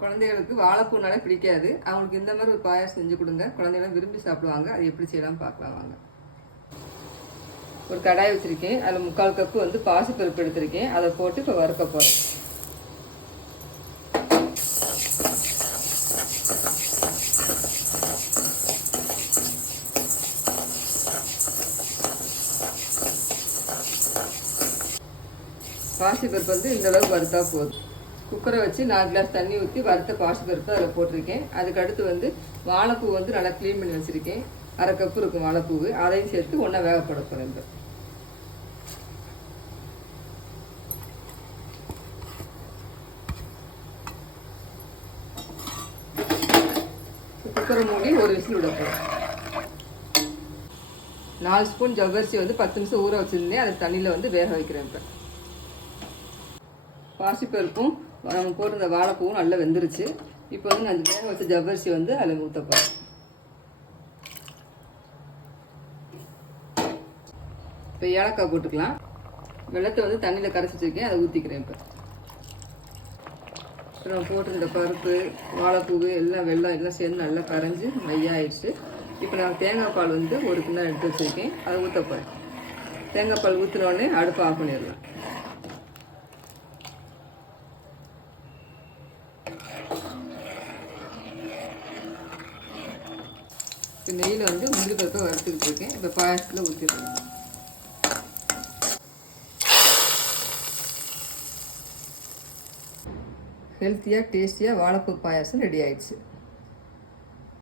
குழந்தைகளுக்கு வாழைப்பூனாலே பிடிக்காது. அவங்களுக்கு இந்த மாதிரி ஒரு பாயாசம் செஞ்சு கொடுங்க. குழந்தைகளும் விரும்பி சாப்பிடுவாங்க. அது எப்படி செய்யலாம் பார்க்கலாம் வாங்க. ஒரு கடாய் வச்சுருக்கேன். அதில் 3/4 கப்பு வந்து பாசிப்பருப்பு எடுத்திருக்கேன். அதை போட்டு இப்போ வறுக்க போகிறேன். பாசிப்பருப்பு வந்து இந்த அளவுக்கு வறுத்தா போதும். குக்கரை வச்சு 4 கிளாஸ் தண்ணி ஊற்றி வறுத்த பாசிப்பருப்பு அதில் போட்டிருக்கேன். அதுக்கு அடுத்து வந்து வாழைப்பூ வந்து நல்லா க்ளீன் பண்ணி வச்சுருக்கேன். 1/2 கப்பு இருக்கும் வாழைப்பூ. அதையும் சேர்த்து ஒன்றா வேகப்பட போகிறேன். குக்கரை மூடி ஒரு விசில் விட போகிறேன். 4 ஸ்பூன் ஜவ்வரிசி வந்து 10 நிமிஷம் ஊற வச்சுருந்தேன். அதை தண்ணியில் வந்து வேக வைக்கிறேன். இப்போ பாசிப்பருப்பும் நம்ம போட்டிருந்த வாழைப்பூவும் நல்லா வெந்துருச்சு. இப்போ வந்து நான் வேக வச்ச ஜவ்வரிசி வந்து அதில் ஊற்ற போகிறேன். இப்போ ஏலக்காய் போட்டுக்கலாம். வெள்ளத்தை வந்து தண்ணியில் கரைச்சி வச்சுருக்கேன். அதை ஊற்றிக்கிறேன். இப்போ நம்ம போட்டிருந்த பருப்பு வாழைப்பூ எல்லாம் வெள்ளம் எல்லாம் சேர்ந்து நல்லா கரைஞ்சி நெய்யாயிடுச்சு. இப்போ நான் தேங்காய் பால் வந்து ஒரு கிண்ணம் எடுத்து வச்சுருக்கேன். அதை ஊற்ற போகிறேன். தேங்காய் பால் ஊற்றினோடனே அடுப்பை ஆஃப் பண்ணிடலாம். இப்போ நெய்யில் வந்து முந்திரி பருப்பை வறுத்துக்கிட்டு இருக்கேன். இப்போ பாயாசத்தில் ஊற்றிடுறேன். ஹெல்த்தியாக டேஸ்டியாக வாழைப்பூ பாயாசம் ரெடி ஆயிடுச்சு.